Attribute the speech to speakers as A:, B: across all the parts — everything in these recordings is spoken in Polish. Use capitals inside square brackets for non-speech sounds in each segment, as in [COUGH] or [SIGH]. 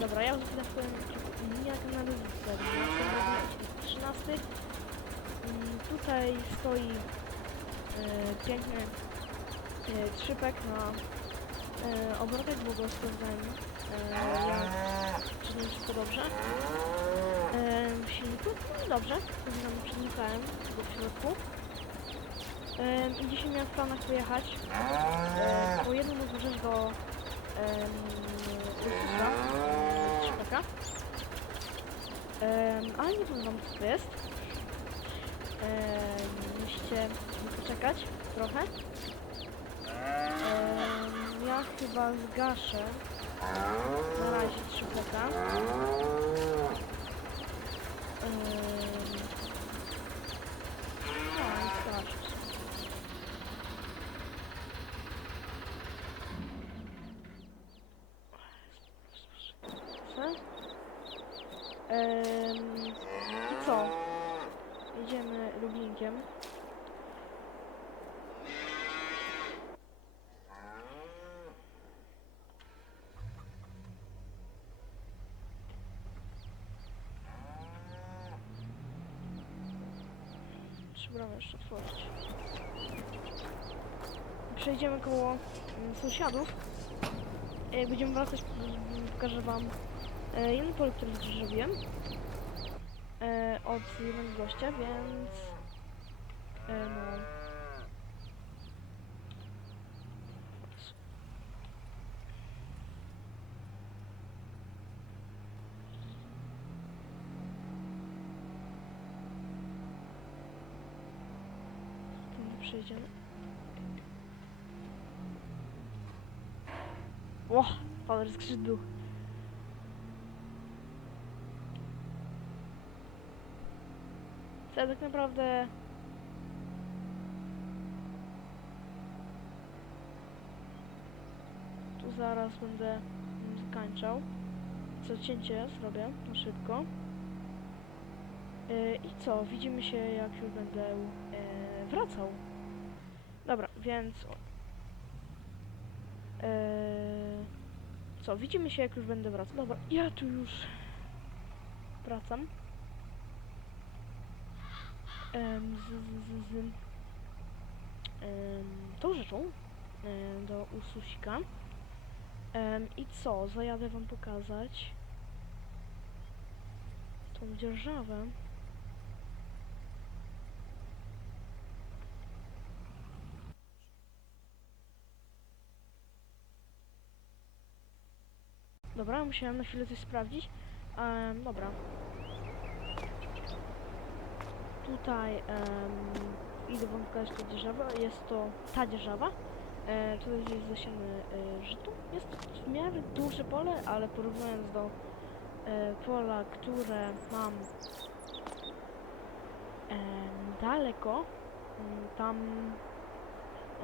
A: Dobra, ja zaznaczyłem linia kanału z 13. Mm, Tutaj stoi e, piękny e, trzypek na e, obrotek, bo go sprawdzałem e, jak, nie wszystko dobrze. E, w silniku? No dobrze, tam przenikałem go w środku. E, I dzisiaj miałem w planach pojechać e, po jedną rzecz do Ursusa, Em, ale nie powiem wam co to jest. Em, musicie poczekać trochę. Ja chyba zgaszę na razie. Em, no i zgaszę. Co? Em, I co? Jedziemy Lubinkiem. Bramę jeszcze otworzyć. Przejdziemy koło mm, sąsiadów. Jak będziemy wracać, pokażę wam e, jeden pole, który zrobiłem e, od jednego gościa, więc e, no. Tędy przejdziemy. Ło, power skrzydł. Co ja tak naprawdę... Tu zaraz będę skończał. Co cięcie zrobię na szybko. Yy, I co? Widzimy się jak już będę yy, wracał. Dobra, więc... Yy, co? Widzimy się jak już będę wracał. Dobra, ja tu już wracam em, z, z, z, z em, tą rzeczą em, do Ursusika. Em, I co? Zajadę wam pokazać tą dzierżawę. Dobra, musiałem na chwilę coś sprawdzić. Dobra, tutaj idę wam pokazać tą dzierżawę. Jest to ta dzierżawa. E, tutaj jest zasiane e, żyto. Jest to w miarę duże pole, ale porównując do e, pola, które mam em, daleko, mm, tam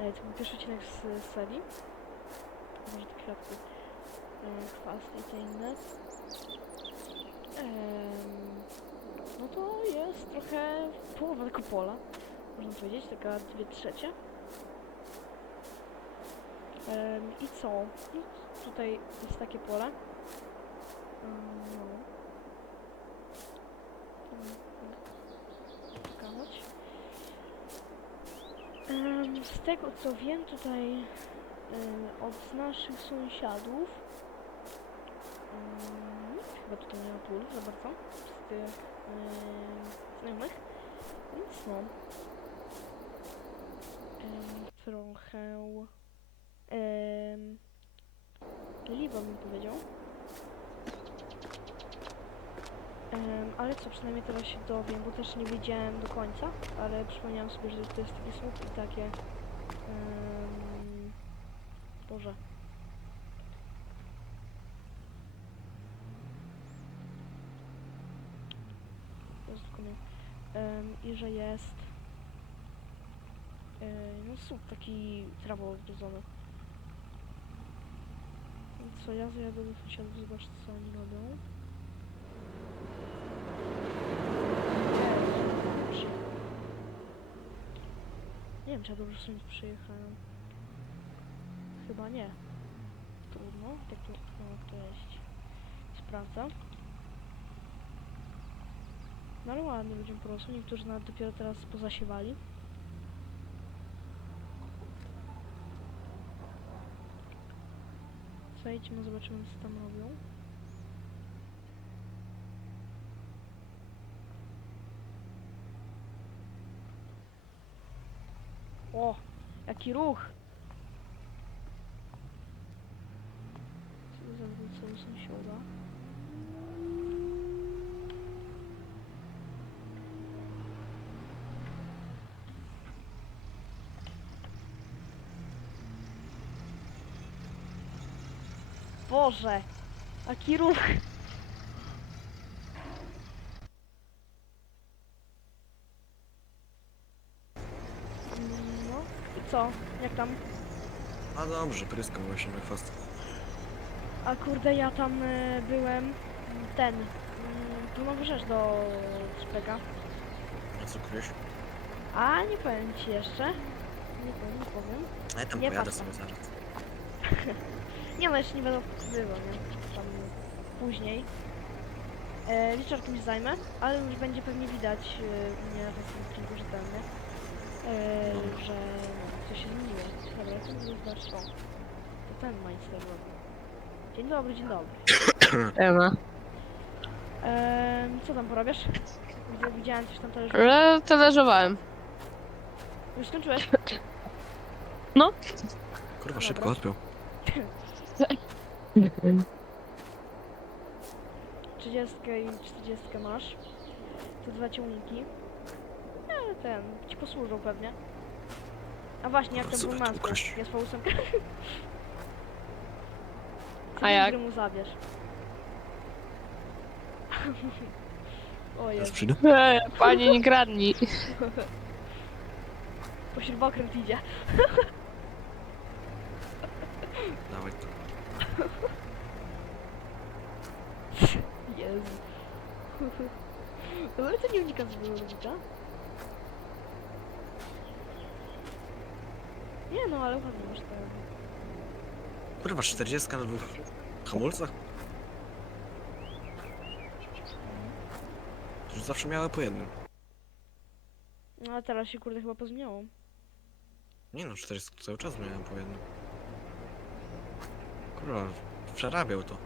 A: e, to był pierwszy odcinek z, z serii. Może te kwiatki chwasty i te inne. No to jest trochę połowa tego pola, można powiedzieć, taka dwie trzecie. I co? I tutaj jest takie pole. No. Z tego co wiem tutaj od naszych sąsiadów chyba tutaj nie pól za bardzo z tych em, znajomych. Więc no. Em, trochę em, Liwa mi powiedział. Ale co, przynajmniej teraz się dowiem, bo też nie wiedziałem do końca, ale przypomniałem sobie, że to jest taki słup i takie... Um, Boże. Jezu, tylko mnie. Em, I że jest... e, no słup taki trawą odrodzony. Co, ja zjadę do sąsiadów, zobaczę co oni robią. Nie wiem, czy ja dobrze sobie przyjechałem. Chyba nie. Trudno, tak to, no, to jest. sprawdza. No ale ładnie ludziom porosło, niektórzy nawet dopiero teraz pozasiewali. Przejdźmy, zobaczymy co tam robią. O, jaki ruch! Co za wrócę sąsiada? Boże! Jaki ruch! No i co? Jak tam?
B: A dobrze, pryskam właśnie na chwast.
A: A kurde, ja tam y, byłem ten. mm, Tu nowa rzecz do szpega.
B: A co kryś?
A: A nie powiem ci jeszcze. Nie powiem, nie powiem.
B: A ja tam
A: Nie
B: pojadę sobie zaraz. [LAUGHS]
A: Nie no, jeszcze nie będę było, nie? Tam później. E, liczę, że kimś zajmę, ale już będzie pewnie widać e, u mnie na tym odcinku, że ten, nie? E,
B: Dobra.
A: że no, coś się zmieniło. Dobra, to jest znaczy, o. To ten majster robi. Dzień dobry, dzień dobry. [COUGHS]
C: Ema.
A: E, co tam porabiasz? Widzę, widziałem coś tam też.
C: Ale talerzowałem.
A: Już skończyłeś?
B: Kurwa,
A: Dobra.
B: szybko odpiął. [COUGHS]
A: 30 i 40 masz. Te dwa ciągniki. E, ten, ci posłużą pewnie. A właśnie, jak ten był
B: ukraść.
A: Jest po ósemkę. [LAUGHS]
C: A jak?
A: mu zabierz. [LAUGHS] o
B: Teraz przyjdę?
C: Eee, panie nie kradnij. [LAUGHS]
A: po śrubokręt idzie.
B: Dawaj to.
A: Jezu. Dobra, to nie z wyłącznika. Nie no, ale ładnie masz ten.
B: Kurwa, 40 na dwóch hamulcach? Już zawsze miały po jednym.
A: No a teraz się kurde chyba pozmieniało.
B: Nie no, 40 cały czas miałem po jednym. Kurwa, przerabiał to.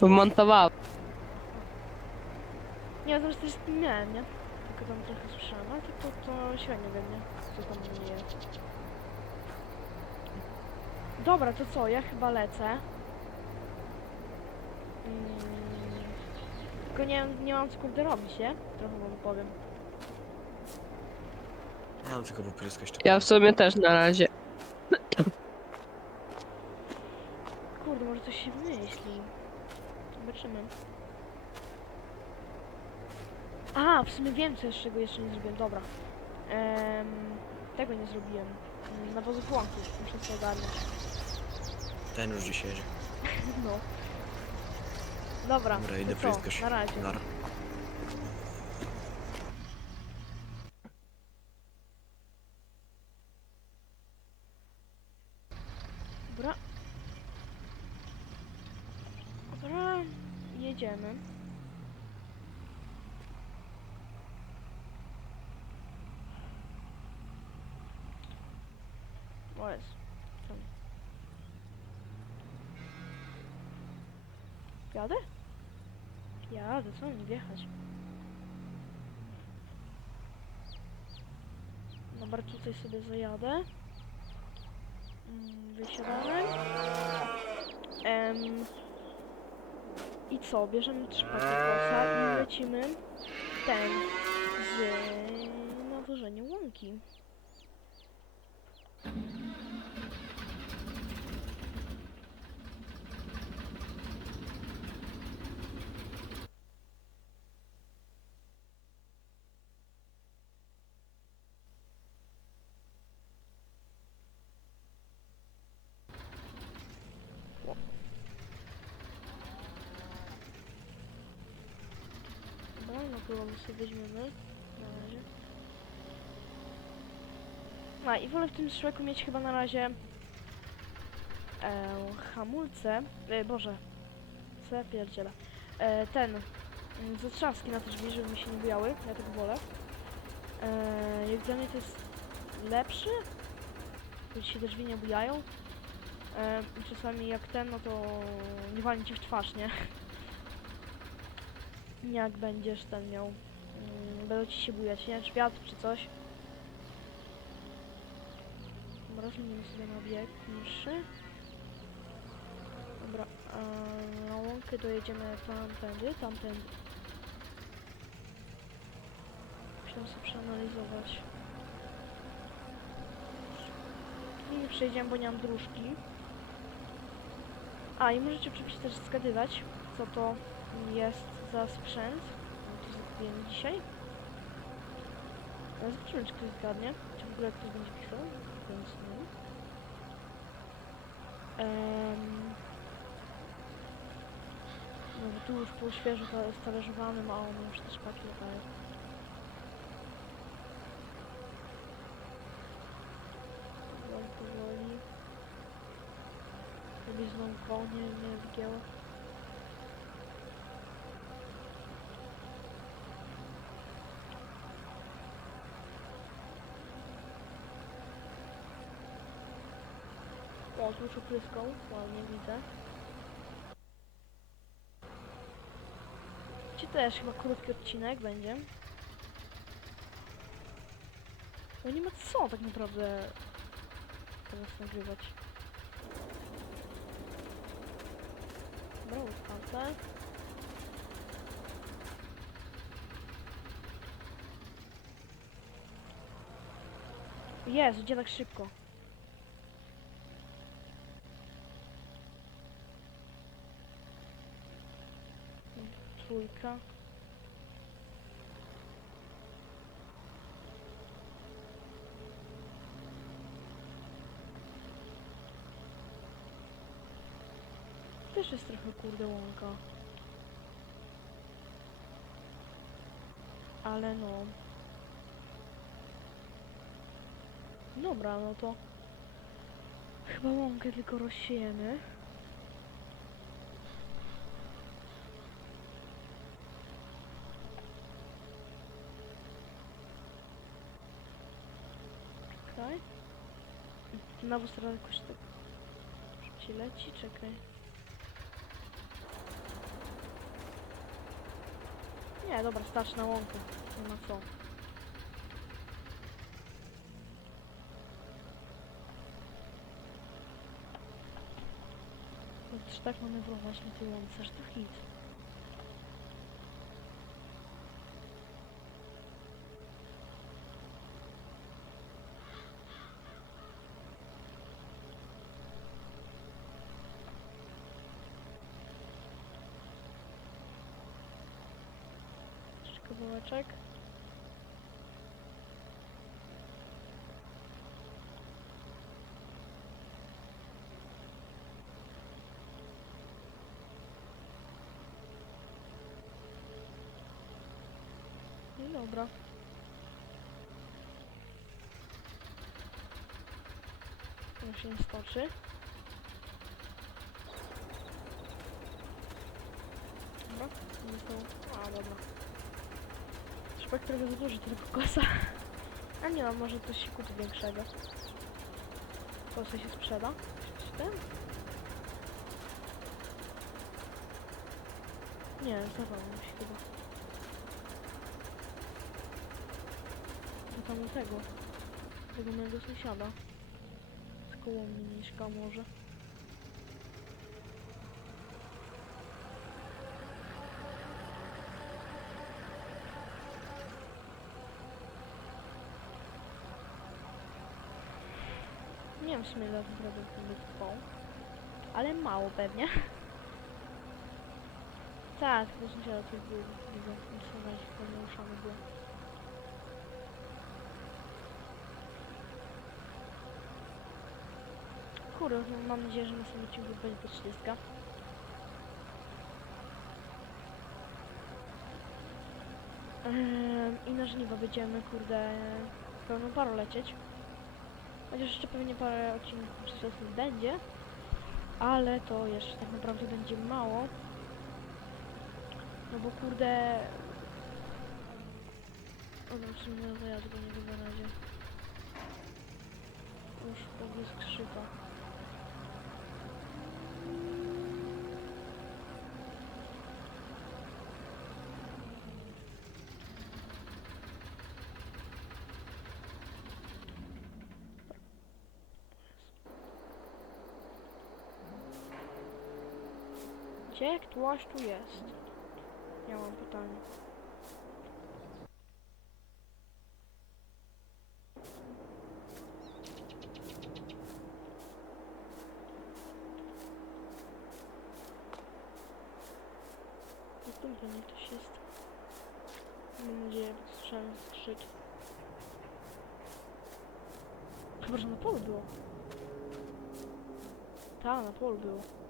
C: Wmontowałem.
A: Nie, to już też nie miałem, nie? Tylko tam trochę słyszałem, ale tylko to średnio wiem, nie? Co tam nie jest. Dobra, to co? Ja chyba lecę. Mm, tylko nie, nie mam co kurde robić, nie? Trochę wam powiem.
B: Ja mam tylko popryskać to.
C: Ja w sumie też na razie.
A: Kurde, może coś się wymyśli. Zobaczymy. A, w sumie wiem, co jeszcze, czego jeszcze nie zrobiłem. Dobra. Em, tego nie zrobiłem. Nawozu płonków. Muszę sobie ogarnąć.
B: Ten już jedzie. [LAUGHS]
A: No. Dobra,
B: Dobra,
A: to
B: idę
A: co?
B: pryskać.
A: Na razie.
B: Nara.
A: Dobra. Dobra, jedziemy. O jest. Tam. Jadę? Jadę, co mam wjechać? Dobra, tutaj sobie zajadę. Mm, Wysiadamy. I co? Bierzemy trzy pakietosa i lecimy ten z nawożeniem łąki. No kogo sobie weźmiemy. Na razie. No i wolę w tym szleku mieć chyba na razie e, hamulce. E, Boże, co ja pierdzielę. e, ten mm, zatrzawski na te drzwi, żeby mi się nie bujały, ja tak wolę. E, jak dla mnie to jest lepszy, kiedy się te drzwi nie bujają. E, czasami jak ten, no to nie walnie ci w twarz, nie? Jak będziesz ten miał, mm, będą ci się bujać, nie? Świat czy coś. Zmienimy sobie na bieg niższy. Dobra, na łąkę dojedziemy tamtędy, tamtędy. Musiałem sobie przeanalizować. I przejdziemy, bo nie mam dróżki. A, i możecie oczywiście też zgadywać, co to jest za sprzęt. No to zakupujemy dzisiaj. Ale zobaczymy, czy ktoś zgadnie. Czy w ogóle ktoś będzie pisał. Więc nie. Em, no bo tu już było świeżo ta- stależowanym, a on już też pakiet daje. Powoli, powoli. Żeby znowu konie nie wgięło. Tu opryskał, ładnie widzę. Ci też chyba krótki odcinek będzie. No nie ma co tak naprawdę teraz nagrywać. Dobra, otwarte. Jezu, gdzie tak szybko? Trójka. Też jest trochę kurde łąka. Ale no. Dobra, no to chyba łąkę tylko rozsiejemy. Czekaj. Nawóz teraz jakoś tak szybciej leci, czekaj. Nie, dobra, starczy na łąkę. Nie ma co. No, Też tak manewrować na tej łące, że to hit. I dobra. To się stoczy. Dobra, no to... A, dobra. Szpek trochę za duży, tylko kosa. A nie no, może coś się większego. Kosę się sprzeda? Ten? Nie, mi się chyba. To tam tego. Tego mojego sąsiada. Z koło mnie mieszka może. Ile to zrobił trwał. Ale mało pewnie. [LAUGHS] Tak, tylko sąsiada coś było. Widzę, muszę pewnie uszami było. Kurde, no mam nadzieję, że samym odcinku będzie po 30. Ehm, I na żniwa będziemy, kurde, pełną parą lecieć. Chociaż jeszcze pewnie parę odcinków wczesnych będzie. Ale to jeszcze tak naprawdę będzie mało. No bo kurde... O, w no to ja tego nie na razie. Już pobłysk szyba. Gdzie ktoś tu jest? Ja mam pytanie. Dobra, nie ktoś jest. Mam nadzieję, bo słyszałem krzyk. Chyba, że na polu było. Ta, na polu było.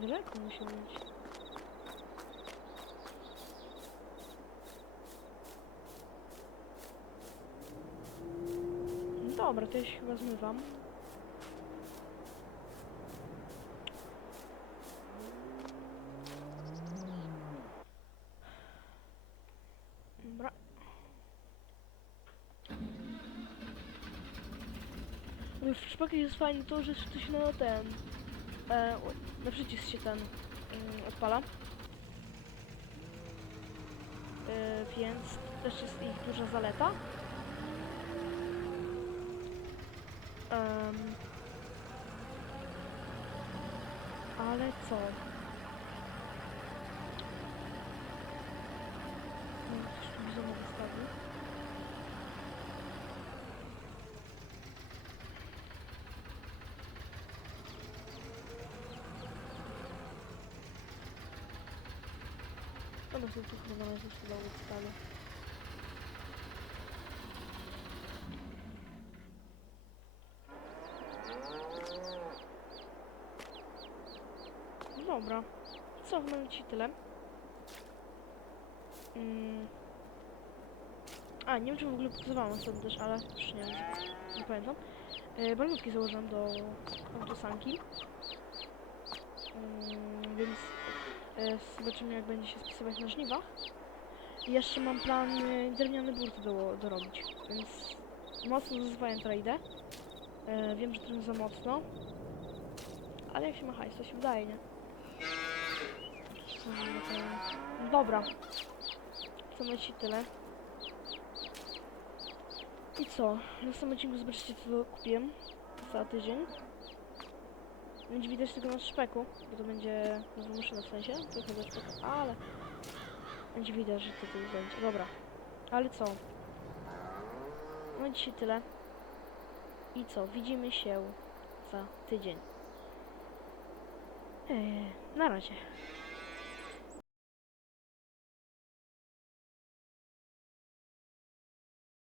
A: Niedaleko musiał być. Dobra, to ja się chyba zmywam. Dobra. W szpakach jest fajne to, że to się na ten... E, na przycisk się ten mm, odpala. E, więc też jest ich duża zaleta. Em, ale co? One są tu chyba należy się dało wystawić. Dobra. Co, mamy ci tyle. Mm. A, nie wiem czy w ogóle pokazywałam sobie też, ale już nie nie pamiętam. E, balonówki założyłam do autosanki. Mm, więc zobaczymy jak będzie się spisywać na żniwach. I jeszcze mam plan e, drewniane burty do, dorobić, więc mocno zazwyczaj teraz idę. E, wiem, że trochę za mocno. Ale jak się ma hajs, to się wydaje, nie? Na No Dobra. Co ci tyle. I co? W następnym odcinku zobaczycie co kupiłem za tydzień. Będzie widać tylko na szpeku, bo to będzie nowa maszyna w sensie, trochę do szpeku, ale będzie widać, że to tu będzie. Dobra, ale co? No dzisiaj tyle. I co? Widzimy się za tydzień. Eee, na razie.